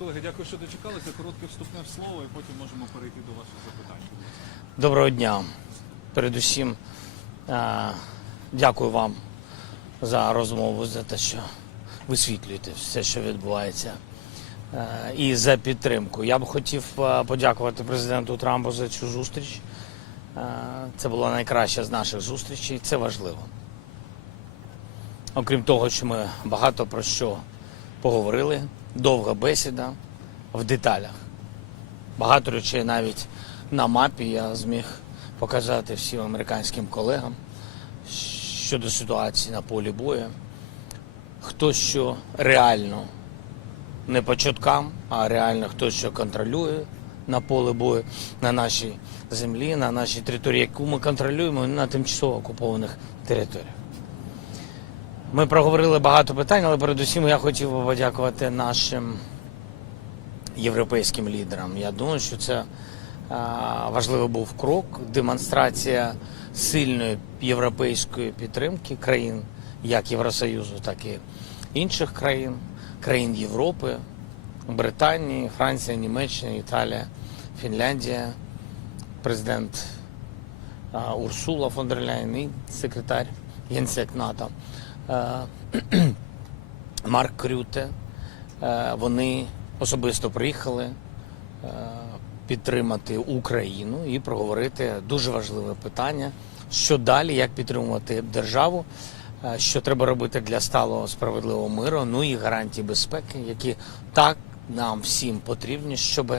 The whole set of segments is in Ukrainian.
Колеги, дякую, що дочекалися. Коротке вступне слово, і потім можемо перейти до ваших запитань. Доброго дня. Передусім, е, дякую вам за розмову, за те, що висвітлюєте все, що відбувається, е, і за підтримку. Я б хотів е, подякувати президенту Трампу за цю зустріч. Це була найкраща з наших зустрічей, це важливо. Окрім того, що ми багато про що поговорили, довга бесіда в деталях. Багато речей навіть на мапі я зміг показати всім американським колегам щодо ситуації на полі бою. Хто що реально не по чуткам, а реально хто що контролює на поле бою, на нашій землі, на нашій території, яку ми контролюємо на тимчасово окупованих територіях. Ми проговорили багато питань, але передусім я хотів би подякувати нашим європейським лідерам. Я думаю, що це важливий був крок, демонстрація сильної європейської підтримки країн, як Євросоюзу, так і інших країн, країн Європи, Британії, Франція, Німеччина, Італія, Фінляндія, президент Урсула фон дер Ляйн і секретар Генсек НАТО. Е, Марк Крюте. Е, Вони особисто приїхали е, підтримати Україну і проговорити дуже важливе питання, що далі, як підтримувати державу, що треба робити для сталого справедливого миру, ну і гарантії безпеки, які так нам всім потрібні, щоб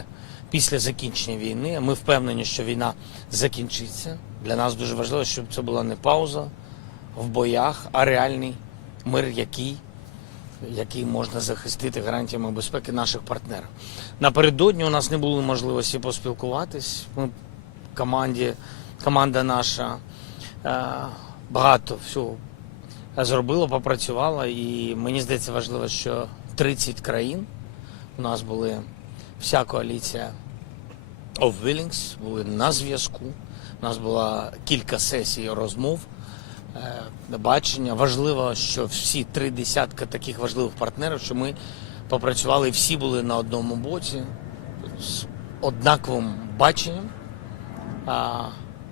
після закінчення війни ми впевнені, що війна закінчиться. Для нас дуже важливо, щоб це була не пауза в боях, а реальний мир, який який можна захистити гарантіями безпеки наших партнерів. Напередодні у нас не було можливості поспілкуватись. Ми команді, команда наша е, багато всього зробила, попрацювала, і мені здається важливо, що 30 країн у нас були вся коаліція of Willings, були на зв'язку. У нас була кілька сесій розмов бачення. Важливо, що всі три десятка таких важливих партнерів, що ми попрацювали, всі були на одному боці з однаковим баченням,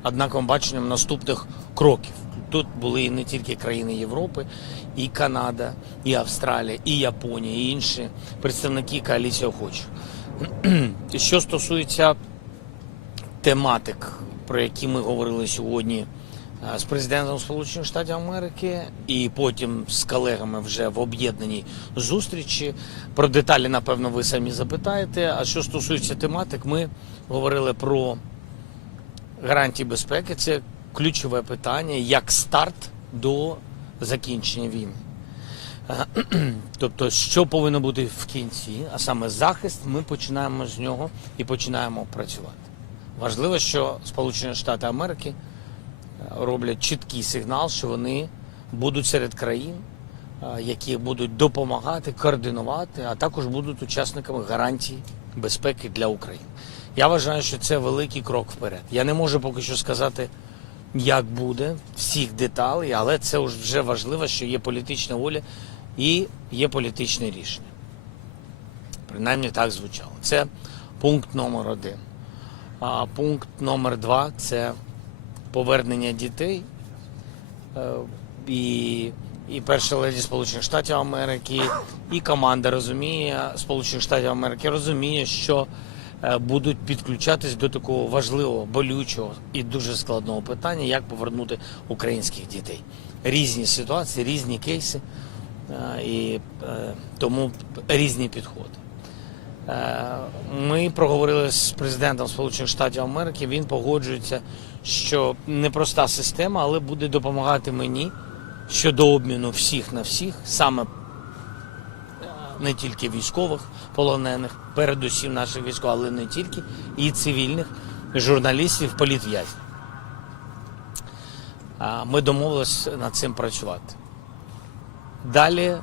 однаковим баченням наступних кроків. Тут були і не тільки країни Європи, і Канада, і Австралія, і Японія, і інші представники коаліції охочих. Що стосується тематик, про які ми говорили сьогодні е, з президентом Сполучених Штатів Америки, і потім з колегами вже в об'єднаній зустрічі. Про деталі, напевно, ви самі запитаєте. А що стосується тематик, ми говорили про гарантії безпеки. Це ключове питання як старт до закінчення війни. Тобто, що повинно бути в кінці, а саме захист, ми починаємо з нього і починаємо працювати. Важливо, що Сполучені Штати Америки роблять чіткий сигнал, що вони будуть серед країн, які будуть допомагати, координувати, а також будуть учасниками гарантій безпеки для України. Я вважаю, що це великий крок вперед. Я не можу поки що сказати, як буде всіх деталей, але це вже важливо, що є політична воля і є політичне рішення. Принаймні так звучало. Це пункт номер один. А пункт номер два це повернення дітей. Е, І, і перша леді Сполучених Штатів Америки, і команда розуміє Сполучених Штатів Америки розуміє, що е, будуть підключатись до такого важливого, болючого і дуже складного питання, як повернути українських дітей. Різні ситуації, різні кейси, е, і тому різні підходи. Ми проговорили з президентом Сполучених Штатів Америки. Він погоджується, що непроста система, але буде допомагати мені щодо обміну всіх на всіх, саме е, не тільки військових полонених, передусім наших військових, але не тільки, і цивільних журналістів, політв'язнів. Ми домовилися над цим працювати. Далі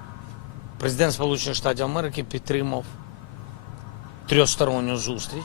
президент Сполучених Штатів Америки підтримав трьохсторонню зустріч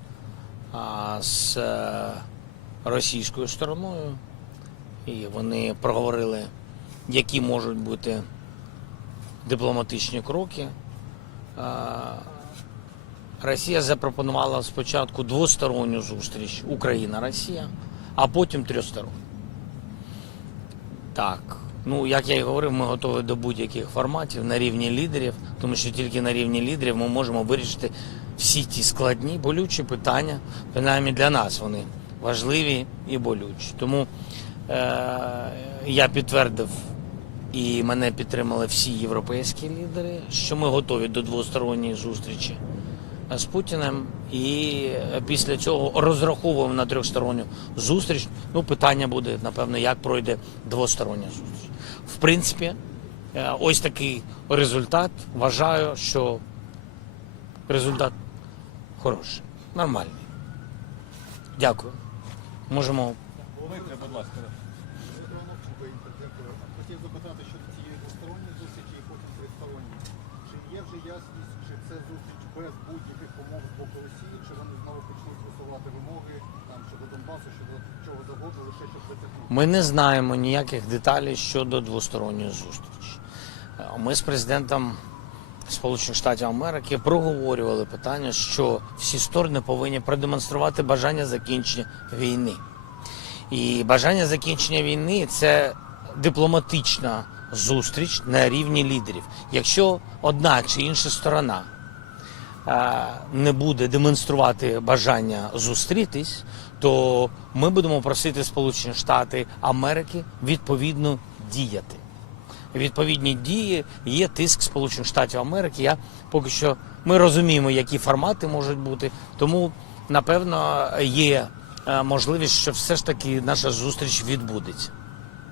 з е, російською стороною, і вони проговорили, які можуть бути дипломатичні кроки. Росія запропонувала спочатку двосторонню зустріч Україна-Росія, а потім трьохсторонню. Так, ну як я і говорив, ми готові до будь-яких форматів на рівні лідерів, тому що тільки на рівні лідерів ми можемо вирішити всі ті складні, болючі питання, принаймні для нас вони важливі і болючі. Тому е- я підтвердив і мене підтримали всі європейські лідери, що ми готові до двосторонньої зустрічі з Путіним, і е, після цього розраховуємо на трьохсторонню зустріч. Ну, питання буде, напевно, як пройде двостороння зустріч. В принципі, е, ось такий результат. Вважаю, що результат хороший, нормальний. Дякую. Можемо Володимир, будь ласка. Хотів запитати щодо цієї двосторонньої зустрічі і потім тристоронньої. Чи є вже ясність, чи це зустріч без будь-яких умов з боку Росії, чи вони знову почнуть висувати вимоги там щодо Донбасу, щодо чого завгодно, лише щоб притягнути? Ми не знаємо ніяких деталей щодо двосторонньої зустрічі. Ми з президентом Сполучених Штатів Америки проговорювали питання, що всі сторони повинні продемонструвати бажання закінчення війни. І бажання закінчення війни це дипломатична зустріч на рівні лідерів. Якщо одна чи інша сторона не буде демонструвати бажання зустрітись, то ми будемо просити Сполучені Штати Америки відповідно діяти. Відповідні дії є тиск Сполучених Штатів Америки. Я поки що ми розуміємо, які формати можуть бути. Тому напевно є е, можливість, що все ж таки наша зустріч відбудеться.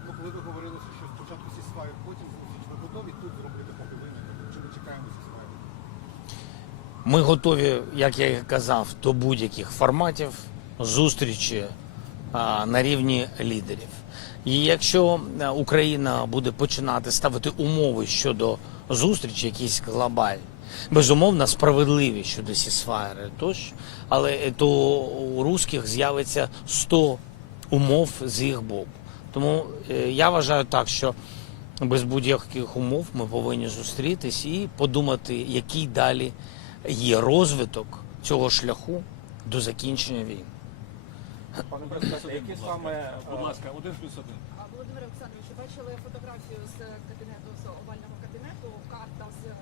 Ну, коли ви говорили, що спочатку сісфайр, потім зустріч, ви готові тут зробити виняток? Чи ми чекаємо сісфайр? Ми готові, як я і казав, до будь-яких форматів зустрічі на рівні лідерів. І якщо Україна буде починати ставити умови щодо зустрічі, якісь глобальні, безумовно справедливі щодо сісфайри тощо, але е, то у русських з'явиться 100 умов з їх боку. Тому е, я вважаю так, що без будь-яких умов ми повинні зустрітись і подумати, який далі є розвиток цього шляху до закінчення війни. Пане президенте, які саме, будь ласка, один плюс один. А, Володимире Олександровичу, бачили фотографію з кабінету з овального кабінету. Карта з е,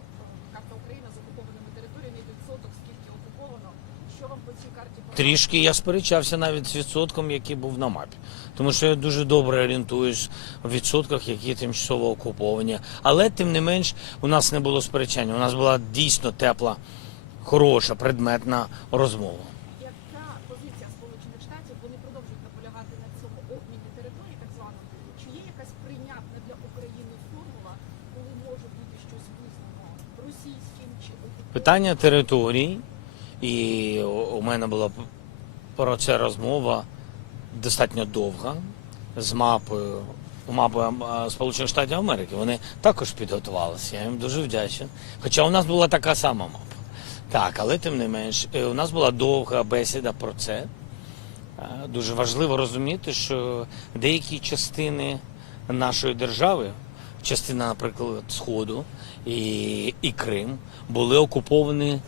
карта України з окупованими територіями. Відсоток скільки окуповано. Що вам по цій карті? Трішки я сперечався навіть з відсотком, який був на мапі. Тому що я дуже добре орієнтуюсь в відсотках, які тимчасово окуповані. Але тим не менш у нас не було сперечання. У нас була дійсно тепла, хороша, предметна розмова. Яка позиція Сполучених Штатів? Вони продовжують наполягати на цьому обміні території, так званому. Чи є якась прийнятна для України формула, коли може бути щось визнано російським чи окупованим? Питання територій, і у- мене була про це розмова достатньо довга з мапою. Мапою Сполучених Штатів Америки. Вони також підготувалися. Я їм дуже вдячний. Хоча у нас була така сама мапа. Так, але тим не менш, е, у нас була довга бесіда про це. Е, Дуже важливо розуміти, що деякі частини нашої держави, частина, наприклад, Сходу і, і Крим, були окуповані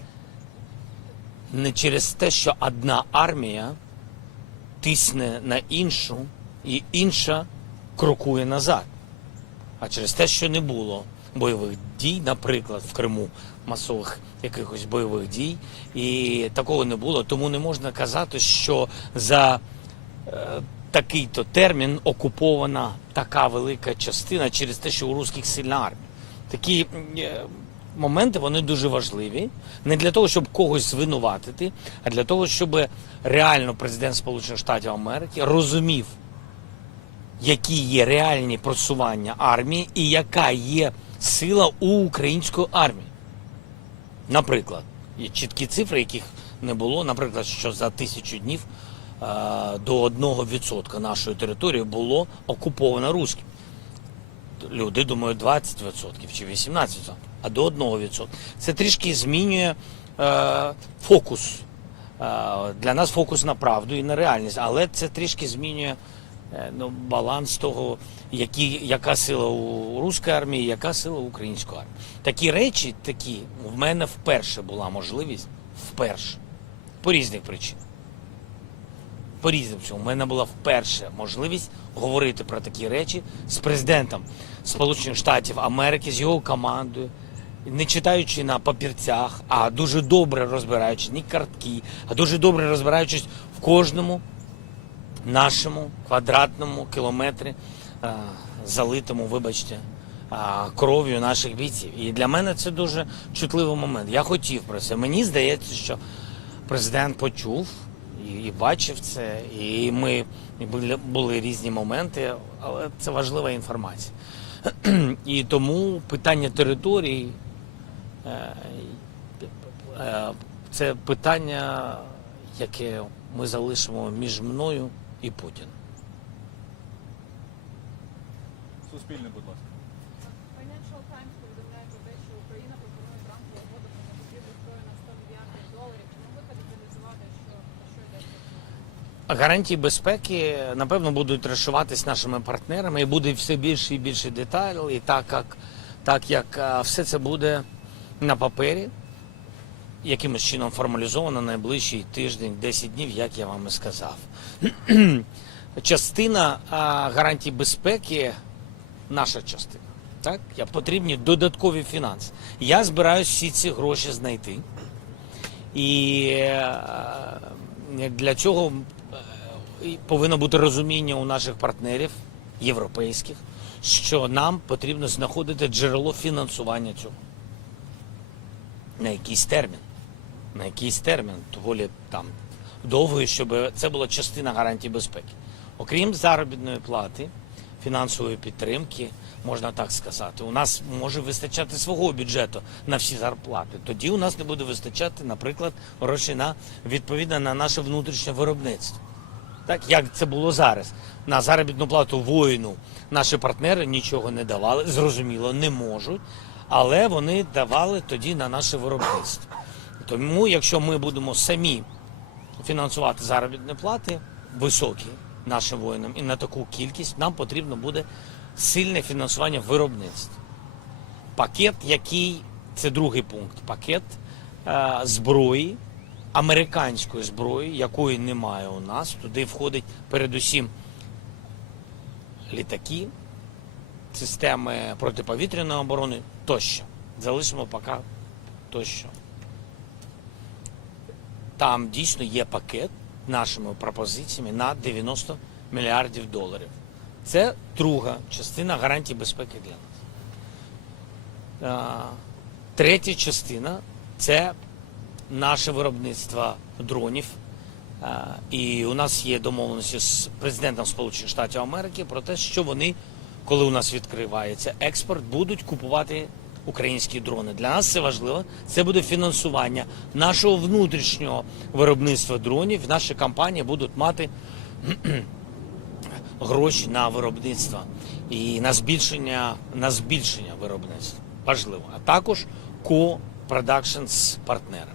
не через те, що одна армія тисне на іншу, і інша крокує назад. А через те, що не було бойових дій, наприклад, в Криму масових якихось бойових дій, і такого не було. Тому не можна казати, що за е, такий-то термін окупована така велика частина через те, що у русських сильна армія. Такі е, моменти вони дуже важливі. Не для того, щоб когось звинуватити, а для того, щоб реально президент Сполучених Штатів Америки розумів, які є реальні просування армії і яка є сила у української армії. Наприклад, Є чіткі цифри, яких не було. Наприклад, що за тисячу днів до 1% нашої території було окуповано руським. Люди думають 20% чи 18%, а до 1%. Це трішки змінює е, фокус. Е, для нас фокус на правду і на реальність, але це трішки змінює е, ну, баланс того, які, яка сила у руської армії, яка сила української армії. Такі речі, такі, в мене вперше була можливість, вперше, по різних причинах. По різним чому. У мене була вперше можливість говорити про такі речі з президентом Сполучених Штатів Америки, з його командою, не читаючи на папірцях, а дуже добре розбираючись, не картки, а дуже добре розбираючись в кожному нашому квадратному кілометрі, залитому, вибачте, кров'ю наших бійців. І для мене це дуже чутливий момент. Я хотів про це. Мені здається, що президент почув і, і бачив це, і ми і були, були різні моменти, але це важлива інформація. І тому питання території е, е, це питання, яке ми залишимо між мною і Путіним. Суспільне, будь ласка. Financial Times повідомляє про те, що Україна пропонує Трампу угоду про закупівлю зброї на 100 мільярдів доларів. Чи могли б деталізувати, що? Гарантії безпеки, напевно, будуть розшиватись нашими партнерами і буде все більше і більше деталей. Так як, так як все це буде на папері, якимось чином формалізовано найближчий тиждень, 10 днів, як я вам і сказав. Частина а, гарантій безпеки наша частина. Так, я потрібні додаткові фінанси. Я збираюся всі ці гроші знайти. І е, для цього е, повинно бути розуміння у наших партнерів європейських, що нам потрібно знаходити джерело фінансування цього. На якийсь термін. На якийсь термін, доволі там довгий, щоб це була частина гарантії безпеки. Окрім заробітної плати, фінансової підтримки, можна так сказати, у нас може вистачати свого бюджету на всі зарплати. Тоді у нас не буде вистачати, наприклад, грошей на відповідно на наше внутрішнє виробництво. Так як це було зараз. На заробітну плату воїну наші партнери нічого не давали, зрозуміло, не можуть, але вони давали тоді на наше виробництво. Тому, якщо ми будемо самі фінансувати заробітні плати високі нашим воїнам і на таку кількість, нам потрібно буде сильне фінансування виробництва. Пакет, який це другий пункт, пакет е, зброї, американської зброї, якої немає у нас. Туди входить передусім літаки, системи протиповітряної оборони тощо. Залишимо поки тощо. Там дійсно є пакет нашими пропозиціями на 90 мільярдів доларів. Це друга частина гарантій безпеки для нас. Третя частина це наше виробництво дронів. І у нас є домовленості з президентом Сполучених Штатів Америки про те, що вони, коли у нас відкривається експорт, будуть купувати українські дрони. Для нас це важливо. Це буде фінансування нашого внутрішнього виробництва дронів. Наші компанії будуть мати гроші на виробництво і на збільшення, на збільшення виробництва. Важливо. А також ко-продакшн з партнерами.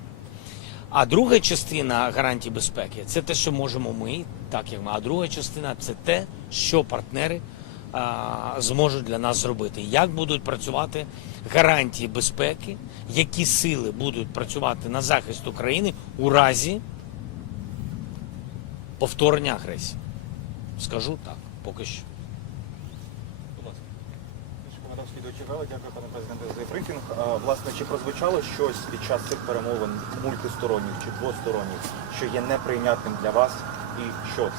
А друга частина гарантій безпеки це те, що можемо ми, так як ми. А друга частина це те, що партнери а, зможуть для нас зробити. Як будуть працювати гарантії безпеки, які сили будуть працювати на захист України у разі повторення агресії. Скажу так, поки що. Ласка. Дочекали, дякую пане президенте за брифінг. Власне, чи прозвучало щось під час цих перемовин мультисторонніх чи двосторонніх, що є неприйнятним для вас, і що це?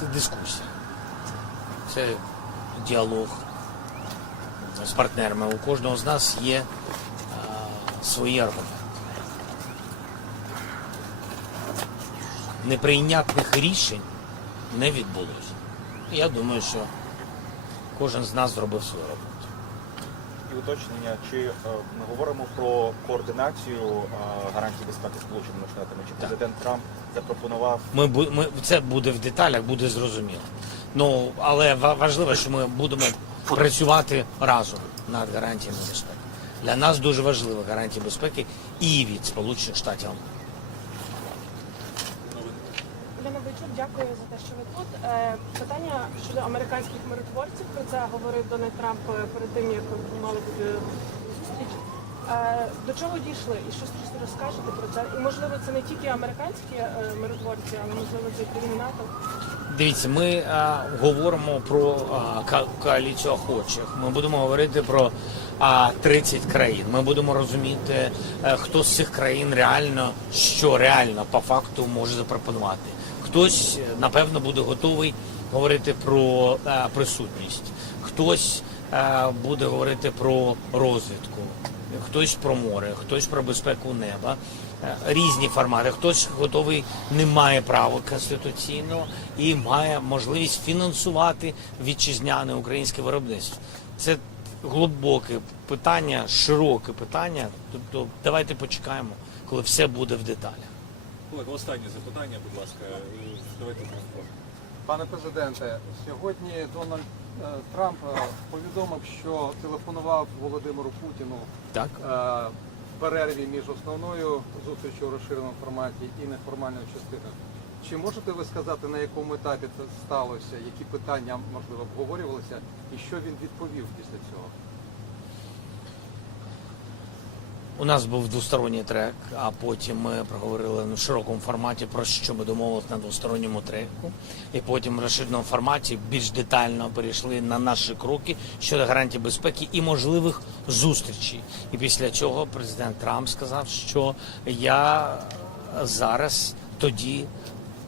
Це дискусія. Це діалог з партнерами. У кожного з нас є а, свої аргументи. Неприйнятних рішень не відбулося. Я думаю, що кожен з нас зробив свою роботу. такі уточнення. Чи е, ми говоримо про координацію е, гарантій безпеки Сполученими Штатами? Чи президент Трамп запропонував Ми, бу- ми це буде в деталях, буде зрозуміло. Ну але ва- важливо, що ми будемо працювати разом над гарантіями безпеки. Для нас дуже важливо гарантії безпеки і від Сполучених Штатів. Олена дякую за те, що ви тут. Е, питання щодо американських миротворців. Про це говорив Дональд Трамп е, перед тим, як мали бути зустріч. Е, до чого дійшли? І що розкажете про це? І можливо, це не тільки американські е, миротворці, але можливо це країни НАТО. Дивіться, ми а, говоримо про а, коаліцію охочих. Ми будемо говорити про а, 30 країн. Ми будемо розуміти, е, хто з цих країн реально що реально по факту може запропонувати. Хтось напевно буде готовий говорити про е, присутність, хтось е, буде говорити про розвідку, хтось про море, хтось про безпеку неба. Е, Різні формати. Хтось готовий не має права конституційного і має можливість фінансувати вітчизняне українське виробництво. Це глибоке питання, широке питання. Тобто давайте почекаємо, коли все буде в деталях. Олег, останнє запитання, будь ласка. Е, Давайте транспорт. Пане президенте, сьогодні Дональд е, Трамп е, повідомив, що телефонував Володимиру Путіну Так? в перерві між основною зустрічю у розширеному форматі і неформальною частиною. Чи можете ви сказати, на якому етапі це сталося, які питання можливо обговорювалися, і що він відповів після цього? У нас був двосторонній трек, а потім ми проговорили в широкому форматі про що ми домовилися на двосторонньому треку. І потім в розширеному форматі більш детально перейшли на наші кроки щодо гарантій безпеки і можливих зустрічей. І після цього президент Трамп сказав, що я зараз тоді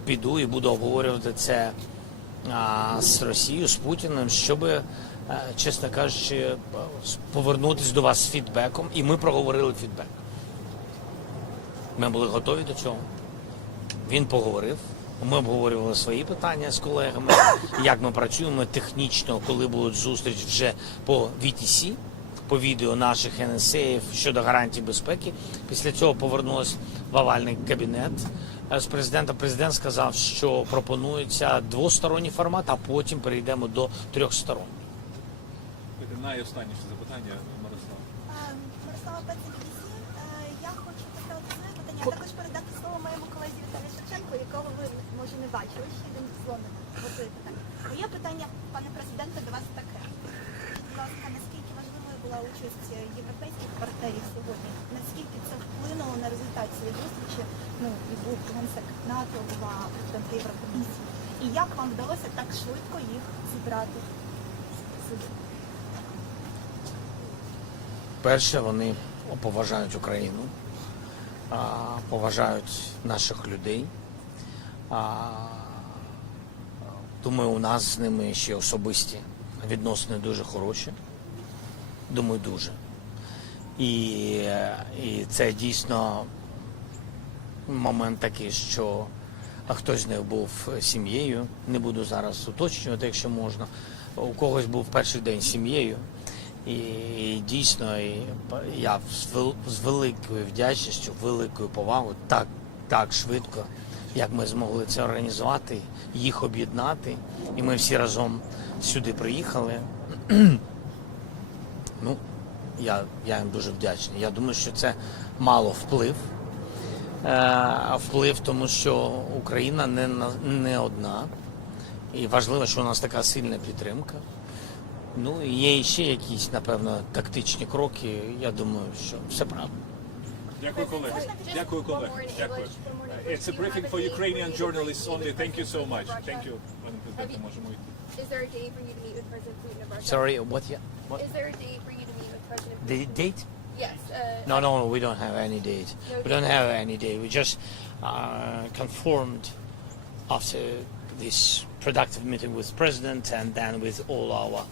піду і буду обговорювати це з Росією, з Путіним, щоб, е, чесно кажучи, е, повернутися до вас з фідбеком. І ми проговорили фідбек. Ми були готові до цього. Він поговорив. Ми обговорювали свої питання з колегами, як ми працюємо технічно, коли будуть зустріч вже по VTC, по відео наших НСАів щодо гарантій безпеки. Після цього повернулись в овальний кабінет е, з президентом. Президент сказав, що пропонується двосторонній формат, а потім перейдемо до трьохсторонніх. Найостанніше запитання, Мирослав. Е, Мирослава Петрівці, я хочу поставити своє питання, а також передати слово моєму колезі Віталію Шевченку, якого ви може не бачили, ще він готує питання. Моє питання, пане президенте, до вас таке. Будь ласка, наскільки важливою була участь європейських партнерів сьогодні? Наскільки це вплинуло на результат цієї зустрічі? Ну, і був генсек НАТО, була президент Єврокомісії. І як вам вдалося так швидко їх зібрати сюди? Перше, вони поважають Україну, поважають наших людей. Думаю, у нас з ними ще особисті відносини дуже хороші. Думаю, дуже. І, і це дійсно момент такий, що хтось з них був сім'єю. Не буду зараз уточнювати, якщо можна. У когось був перший день сім'єю. І, дійсно, і я з, вел- з великою вдячністю, великою повагою, так, так швидко, як ми змогли це організувати, їх об'єднати. І ми всі разом сюди приїхали. ну, я, я їм дуже вдячний. Я думаю, що це мало вплив. Е, вплив, тому що Україна не, не одна. І важливо, що у нас така сильна підтримка. Ну, і є ще якісь, напевно, тактичні кроки. Я думаю, що все правильно. Дякую, колеги. Дякую, колеги. Дякую. It's a briefing for Ukrainian journalists only. Thank you so much. Thank you. Пане президенте, можемо йти. Is there a day for you to meet with President Putin of Russia? Sorry, what? Yeah, what? Is there a day for you to meet with President Putin? The date? Yes. Uh, No, no, no, we don't have any date. No We don't have any date. We just uh, confirmed after this productive meeting with president and then with all our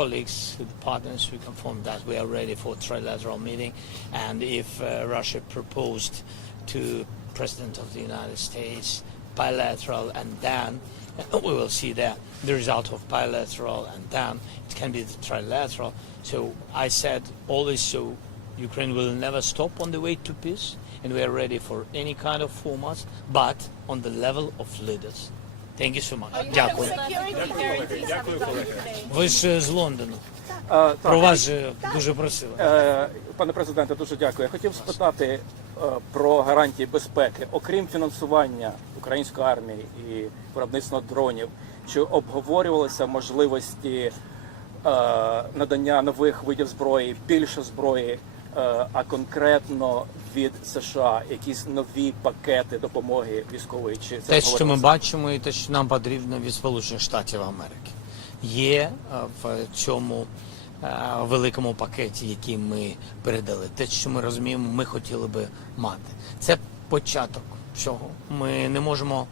colleagues, with partners, we confirmed that we are ready for trilateral meeting. And if uh, Russia proposed to President of the United States bilateral and then we will see that the result of bilateral and then it can be the trilateral. So I said always so Ukraine will never stop on the way to peace and we are ready for any kind of formats, but on the level of leaders. Thank you so much. Дякую. Дякую, колеги. Ви ж з Лондону. Е, Про так, вас же дуже просили. е, пане президенте, дуже дякую. Я хотів спитати е, про гарантії безпеки, окрім фінансування української армії і виробництва дронів, чи обговорювалися можливості е, надання нових видів зброї, більше зброї, е, а конкретно від США якісь нові пакети допомоги військової? Чи це Те, що ми бачимо, і те, що нам потрібно від Сполучених Штатів Америки, є е, в цьому е, великому пакеті, який ми передали. Те, що ми розуміємо, ми хотіли би мати. Це початок всього. Ми не можемо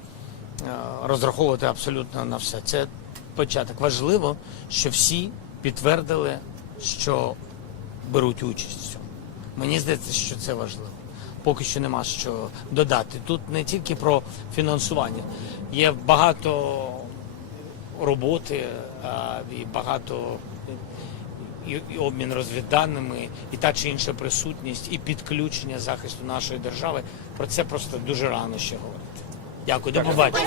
е, розраховувати абсолютно на все. Це початок. Важливо, що всі підтвердили, що беруть участь в цьому. Мені здається, що це важливо. Поки що нема що додати. Тут не тільки про фінансування, є багато роботи а, і багато і, і обмін розвідданими, і та чи інша присутність, і підключення захисту нашої держави. Про це просто дуже рано ще говорити. Дякую, до побачення.